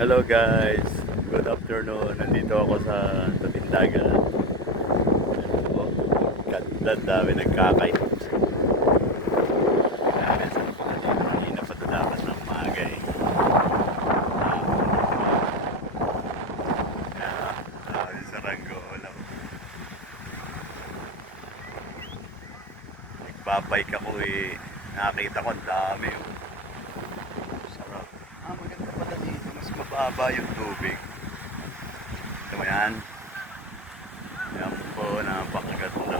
Hello guys, good afternoon. Nandito ako sa Tatindagan. Ito, ganda, dami nagkakay. Dami sa mga dito. Kanina pa tatakas ng umaga eh. Dami sa Rangoon. Nagbabike ako eh. Nakakita ko ang dami oh. Sarap. Maganda pala dito. Mas mababa yung tubig. Ito mo yan. Yan po, napakaganda.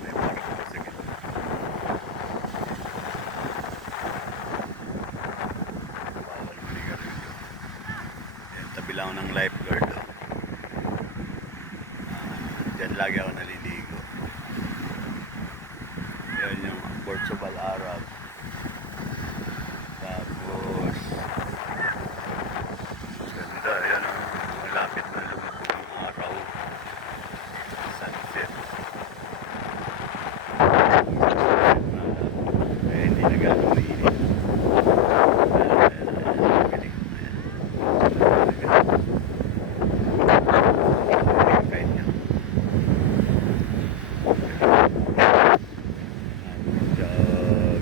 May parang po sa gitna. Bawal maligar dito. Yan, tabi lang ako ng lifeguard. Oh. Diyan lagi ako naliligo. Yan yung Port Subal Arab. Tapos, ganda. Yan ang malapit na lumabog ang araw. Sunset. Eh, hindi na gano'ng mainit. Galing na yan. Kahit yan.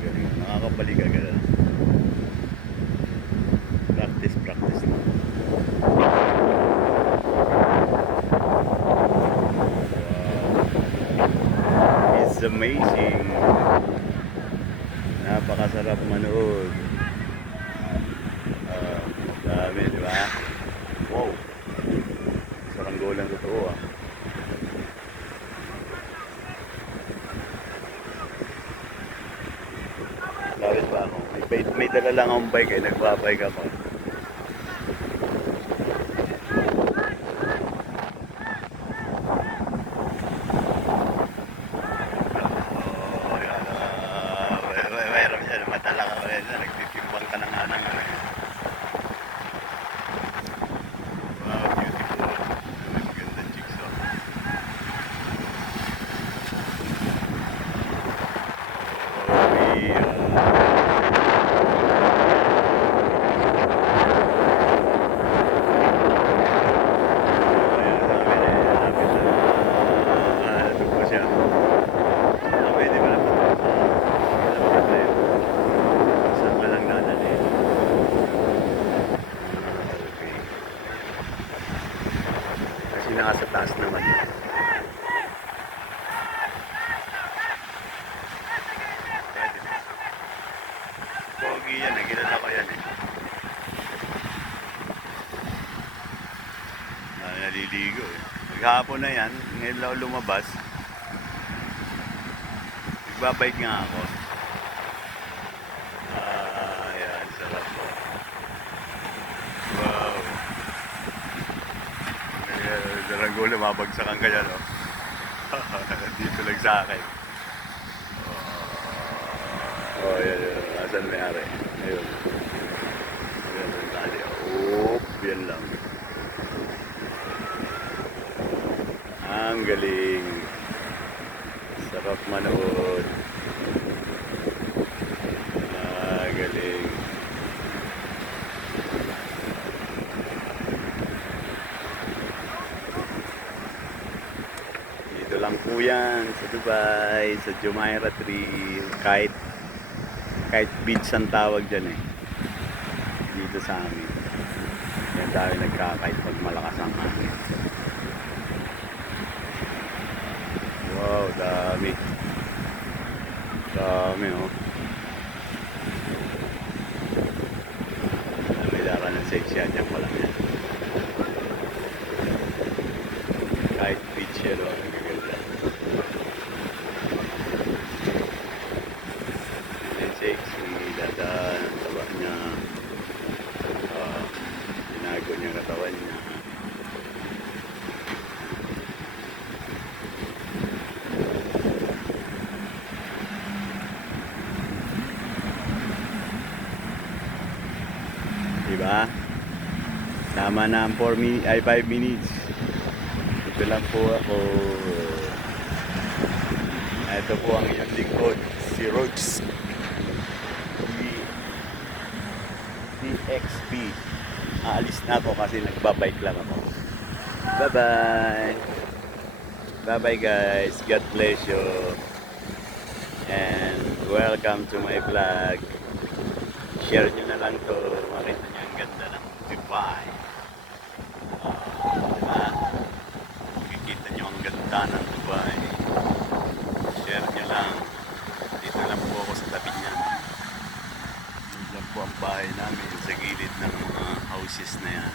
Galing. Nakakabalik ka gano'n. Practice na. Wow. It's amazing. Napakasarap manood. Dami, di ba? Wow. Saranggolan totoo ah. Lawit pa ako. May dala lang akong bike eh. Nagbabike ako. Mayroon siya, matala ka rin. Nagtitimbang ka na nga ng ano. Wow, beautiful. Magandang jigsaw. Nasa taas naman. Pogi yan eh, kilala ko yan eh. Naliligo eh. Maghapon na yan, ngayon lang lumabas. Nagbabike nga ako. Ayan, sarap po. Wow. Daranggo, lumabagsakan kaya no? Dito lang sa akin. Oh, yan. Asan may-ari? Ayun. Ayan ang tali. Oop, yan lang. Ang galing. Sarap manood. Galing. Dito lang po yan sa Dubai, sa Jumeirah Tree. Kahit beach ang tawag dyan eh. Dito sa amin. Yan tayo nagkakait pag malakas ang hangin. Wow, dami. Dami oh. Dami dara ng seksyan dyan pala yan. Kahit beach yan oh. Nagaganda. Sexy, dadaan ang taba niya. Tinago niya katawan niya. Diba? Tama na ang 5 minutes. Ito lang po ako. Ito po ang iyong lingkod, si Roach. DXB. Aalis na ako kasi nagbabike lang ako. Bye-bye! Bye-bye guys. God bless you. And welcome to my vlog. Share nyo na lang to. Makita nyo ang ganda ng Dubai. Diba? Makikita nyo ang ganda ng Dubai. Share nyo lang. Dito lang po ako sa tabi niyan. Dito lang po ang bahay namin sa gilid ng mga houses na yan.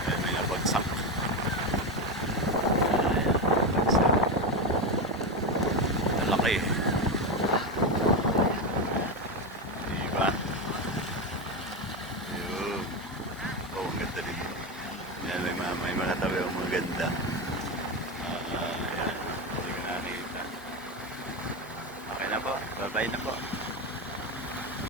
Ayan, may nabagsak. Ayan, nabagsak. Malaki eh. Diba?